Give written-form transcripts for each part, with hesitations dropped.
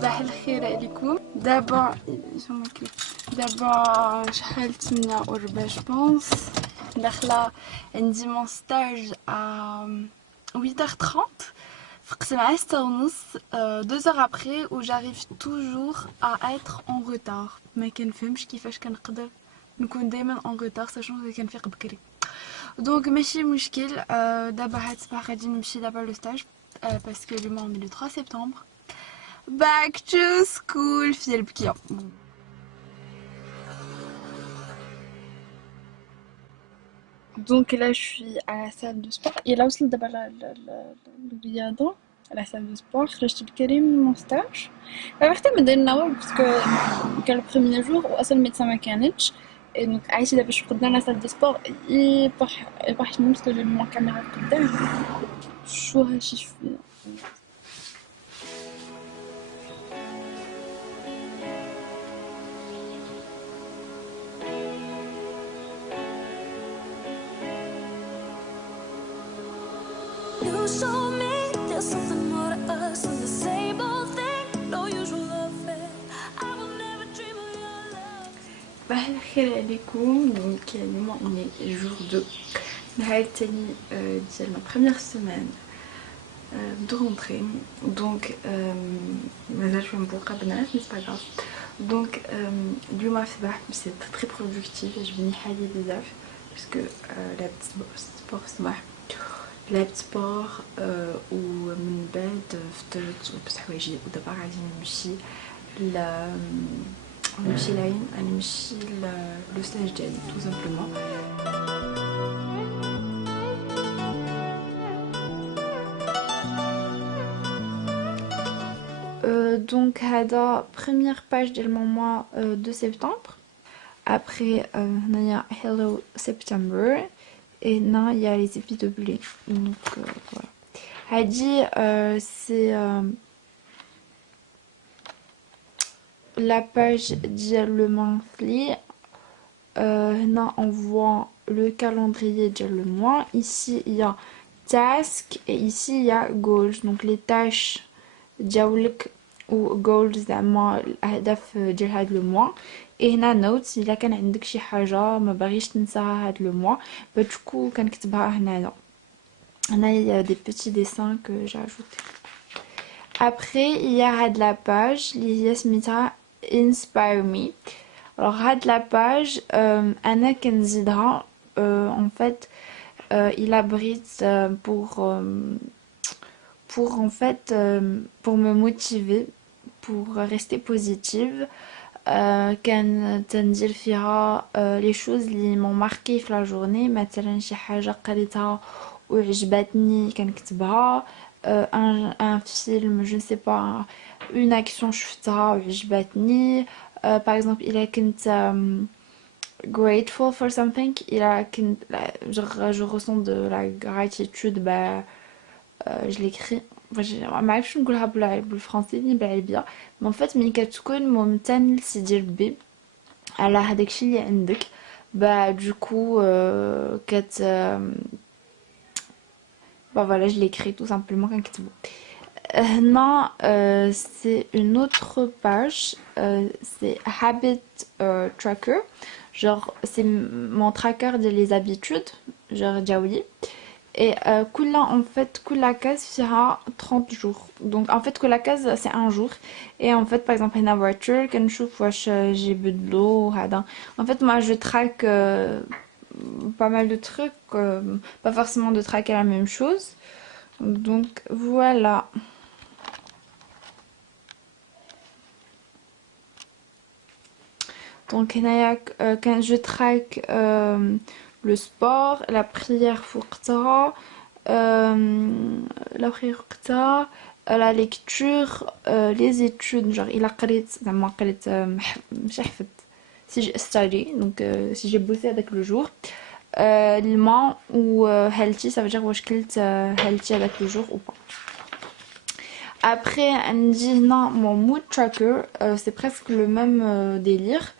صباح الخير عليكم. دابا دابا شحال 8 جو بونس داخله عندي مون ستاج à 8h30 فقت مع 6:30 2 heures après où j'arrive toujours à être en retard. ما كنفهمش كيفاش كنقدر نكون دائما en retard sachant que كنفيق بكري. دونك ماشي مشكل. دابا هاد الصباح غادي نمشي دابا لو ستاج parce que le mois on est le 3 septembre. Back to school في البكية. Donc là je suis à la salle de sport et là aussi d'abord le riado à la salle de sport خرجت بكري من mon stage. عرفتي ما درنا والو باسكو كان le premier jour واصلا الميدسان ما كانتش et donc عايشة دابا باش قدام la salle de sport يبحثني باسكو جي mon caméra قدام شو هادشي شوية. You show me there's something more to us than the same old thing, no usual affair. I will never dream of your love. صباح الخير عليكم. دونك اليوم اني جور 2 نهار التاني ديال ما بروميير سيمين دو رونتري. دونك مازال شويه مبوقه بنات مي سي با غاف. دونك اليوم الصباح سي تري برودكتيف عجبني حالي بزاف باسكو لعبت سبور الصباح لعبت سبور ومن بعد فطرت ولبست حوايجي ودابا غادي نمشي لاين نمشي لو ستاج ديالي تو سامبلومون. Donc هذا première page ديال mon mois de septembre. Après il y a Hello September et là il y a les épis de blé. Donc voilà. Hadi c'est la page ديال le monthly. Là on voit le calendrier ديال le mois. Ici il y a task et ici il y a goals. Donc les tâches ديالك و goals زعما الاهداف ديال هاد لو موا. اي هنا نوتس الا كان عندك شي حاجه ما باغيش تنساها هاد لو موا بتكو كنكتبها هنايا. هنايا دي بيتي ديسان كو جي اجوتي. ابري il y a هاد لا باج اللي هي سميتها inspire me. alors هاد لا باج انا كنزيدها en fait il abrite pour en fait pour me motiver pour rester positive. كان تندير فيها les choses اللي m'ont marqué في la journée. مثلا شي حاجه قريتها وعجبتني كنكتبها. un film je ne sais pas une action شفتها وعجبتني. par exemple الا كنت grateful for something الا كنت je ressens de la gratitude je l'écris. ما عرفتش نقولها بالفرنسي ني بالعربيه مي en fait ملي كتكون ممتن لسيدي ربي على هداكشي اللي عندك دوكو كت voilà je l'écris tout simplement كنكتبو. هنا c'est une autre page. C'est habit tracker, genre c'est mon tracker de les habitudes genre ديالي. Et en fait كل case فيها 30 jours. donc en fait كل case c'est un jour. et en fait par exemple هنا voiture كنشوف واش جي de l'eau هذا. en fait moi je traque pas mal de trucs, pas forcément de traquer la même chose. donc voilà. donc هنايا quand je traque le sport, la prière فوقتها, la prière وقتها, la lecture, les études genre إلا قريت زعما قريت ماشي حفظت si j'ai study donc si j'ai bossé avec le jour. الماء و healthy ça veut dire واش كلت healthy avec le jour ou pas. après عندي هنا mon mood tracker. c'est presque le même délire.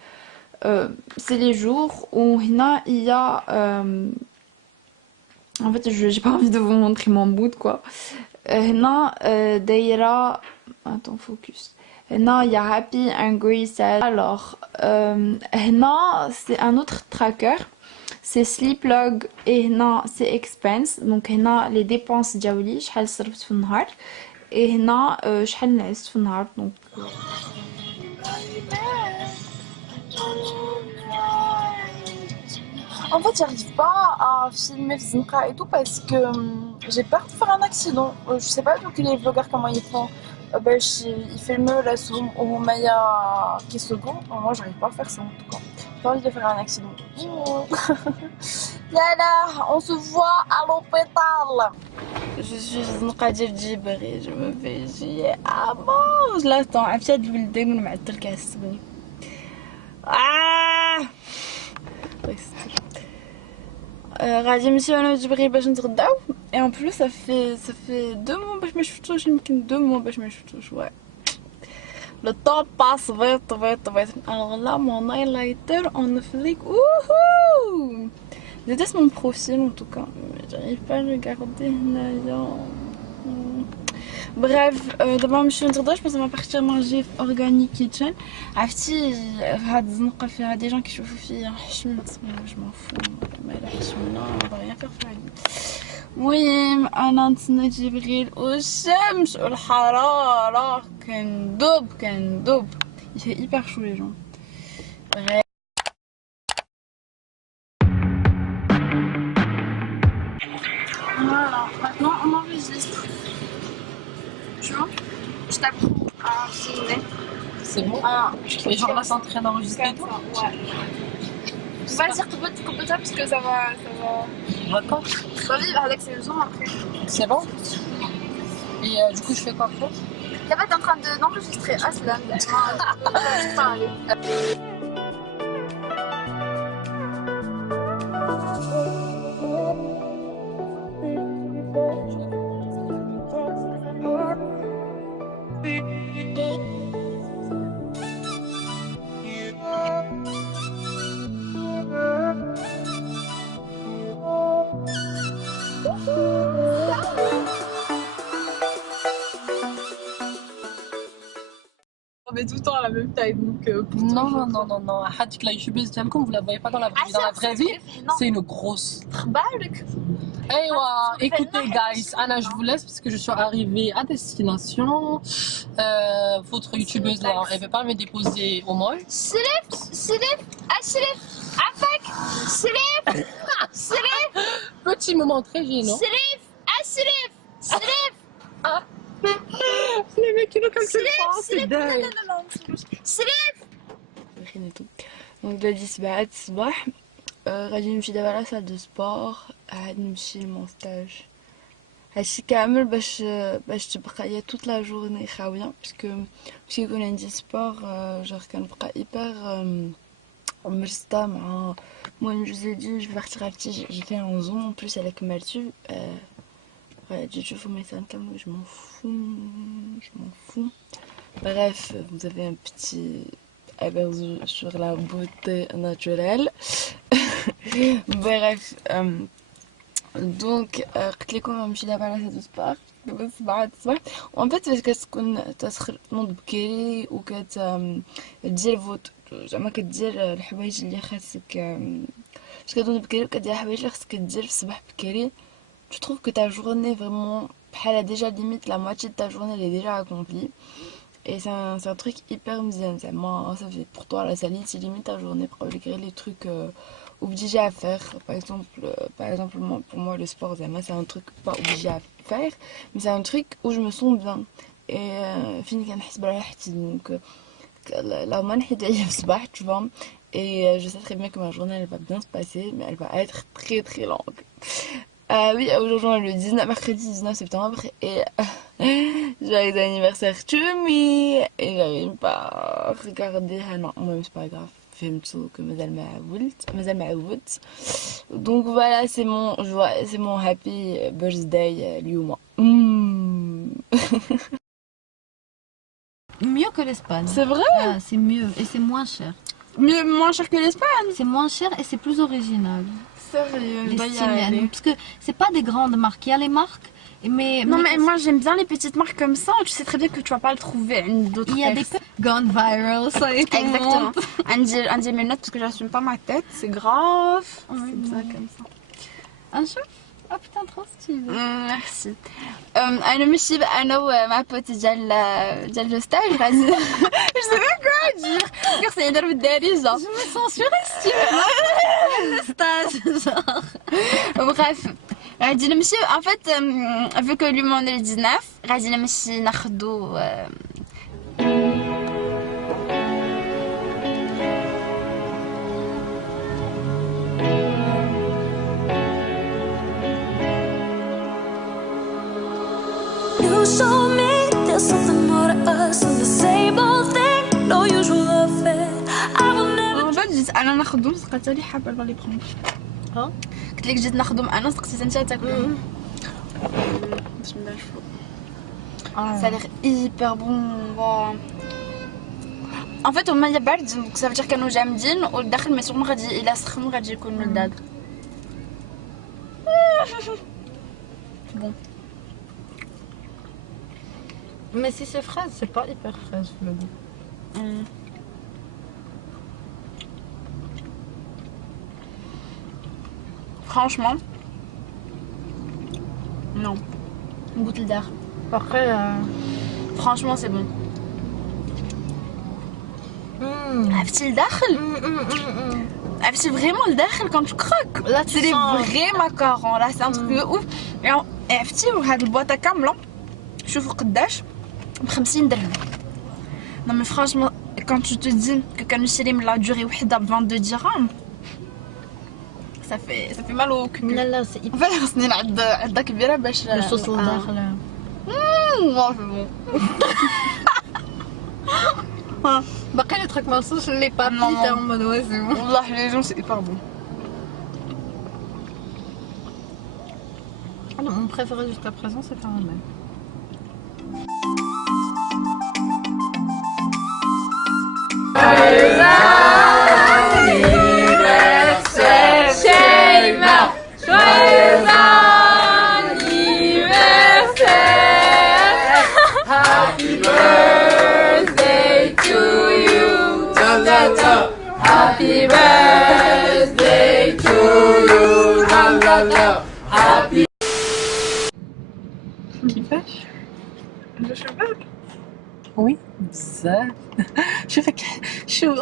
c'est les jours où il y a en fait j'ai pas envie de vous montrer mon mood quoi. هنا دايره attends focus. Non, il y a Happy, Hungry, Sad. Alors, هنا c'est un autre tracker. C'est Sleep Log et هنا c'est Expense. Donc هنا les dépenses ديالي شحال صرفت في النهار. Et هنا شحال نعست في النهار. Donc En fait, j'arrive pas à filmer Zinka et tout parce que j'ai peur de faire un accident. Je sais pas donc les vlogueurs comment ils font. Ils filment la zoom au Maya qui se go. Moi, j'arrive pas à faire ça en tout cas. J'ai pas envie de faire un accident. Yala, on se voit à l'hôpital. Je suis Zinka Djibril, je me fais chier à mort. Je l'attends. عرفتي هاد البلدان المعطل كيعصبني. الله يستر. غادي نمشيو انا وجبريل باش نتغداو اي ان بلوس صافي 2 موا باش ما شفتوش يمكن 2 موا باش ما شفتوش واعر لو طون باس فيت فيت فيت الوغ لا مون هايلايتر اون فليك ووهو déteste mon profil en tout cas j'arrive pas à regarder هنايا bref دابا نمشيو نتغداو جو بونس ما بارتير مانجي في اورغانيك كيتشن عرفتي هاد الزنقه فيها دي جون كيشوفوا فيا حشمت جو m'en fous ما الا حشمنا ما rien faire في العيد المهم انا نتسنى جبريل والشمس والحراره كندوب il fait hyper chaud les gens bref. Voilà, maintenant on enregistre. Tu vois, je t'apprends à filmer. C'est bon. Les gens là sont en train d'enregistrer tout. Ouais. Vas-y, recoupe ça parce que ça va. D'accord. Va vivre avec ses gens après. C'est bon. Et du coup, je fais quoi après? Là-bas, t'es en train d'enregistrer. Ah, c'est là. Je parle. On est tout le temps à la même taille donc pour Non. Hadik la youtubeuse ديالكم vous la voyez pas dans la vraie vie. Dans la vraie vie, c'est une grosse. Aywa, écoutez guys, Anna je vous laisse parce que je suis arrivée à destination. Votre youtubeuse là, elle veut pas me déposer au mall. Petit moment très gênant. Les mecs qui nous calculent pas, c'est dingue. Donc دلوقتي 7 الصباح غادي نمشي دابا على سال دو سبور عاد نمشي لمون ستاج هادشي كامل باش تبقى ليا توت لا جورني خاويه باسكو ملي يكون عندي سبور جوغ كنبقى ايبر مرسطه مع المهم جو دي جو بارتي عرفتي جي في ان زوم اون بليس على كمالتو غادي تشوفوا مثلا كامل جو m'en fous. Bref, vous avez un petit aperçu sur la beauté naturelle. Bref, donc قلت لكم نمشي دابا على هاد السباق دابا 7 الصباح وان فيت فاش كتكون تنوض بكري وكتدير فوت زعما كدير الحوايج اللي خاصك فاش كتنوض بكري وكدير الحوايج اللي خاصك دير في الصباح بكري je trouve que ta journée vraiment elle a déjà limite la moitié de ta journée elle est déjà accomplie et c'est un truc hyper zen moi ça fait pour toi la saline c'est limite ta journée pour malgré les trucs obligés à faire par exemple pour moi le sport c'est un truc pas obligé à faire mais c'est un truc où je me sens bien et فين كنحس براحتي donc là ما نحيد عليا في الصباح tu vois et je sais très bien que ma journée elle va bien se passer mais elle va être très très longue. Oui, aujourd'hui on est le 19, mercredi 19 septembre et j'ai l'anniversaire Tchoumi et j'arrive pas à regarder non même c'est pas grave فهمتوا que مازال ما عودت donc voilà c'est mon happy birthday اليوم. Mieux que l'Espagne. C'est vrai? C'est mieux et c'est moins cher. Moins cher que l'Espagne? C'est moins cher et c'est plus original. Sérieux, Les styles, parce que c'est pas des grandes marques. Il y a les marques Non, mais moi j'aime bien les petites marques comme ça. Tu sais très bien que tu vas pas le trouver d'autres. Il y a des gone viral, ça et tout le Exactement. monde. Un dit mes notes parce que j'assume pas ma tête, c'est grave. C'est ça comme ça. Un jour. Oh putain, trop stylé. Merci. انا ماشي انا مع بوتي ديال لو ستاج غادي je sais pas quoi dire غير سيدير بالدارجه. Je me sens surestimée. Le stage, genre. Bref, غادي نمشي en fait vu que lui mon est le 19 غادي نمشي ناخدو You show me there's something more to us than the same old thing. No usual affair. I will never. en fait جيت انا ناخدهم سقات لي حابه لي برون. ها قلت لك جيت ناخدهم انا سقتي انت تاكلهم. بسم الله نشوفو. Ça a l'air hyper bon. En fait هما بارد ça veut dire كانوا جامدين والداخل مي سيغمون غادي الا سخنوا غادي يكونوا لذاذ. Bon. Mais si c'est fraise, c'est pas hyper fraise le goût. Franchement, non. Goûte le dar. Après, Franchement, c'est bon. عرفتي الداخل؟ عرفتي vraiment الداخل quand tu croques. là C'est des vrais macarons là, c'est un truc de ouf. عرفتي هاد البواطة كاملة شوفوا قداش ب50 درهم. Non mais franchement, quand tu te dis que كنشري من لا durée وحدة ب 22 dirhams, ça fait mal au cul. لا لا c'est hyper. En fait خصني نعد عدة كبيرة باش Le sauce لداخل. والله c'est bon. باقي le truc marceau, je l'ai pas Non, mis, non. t'es en mode ouais c'est bon. والله les gens c'est hyper bon. Ah non, mon préféré jusqu'à présent c'est caramel. كيفاش؟ الشباب وي بزاف. شوفك شو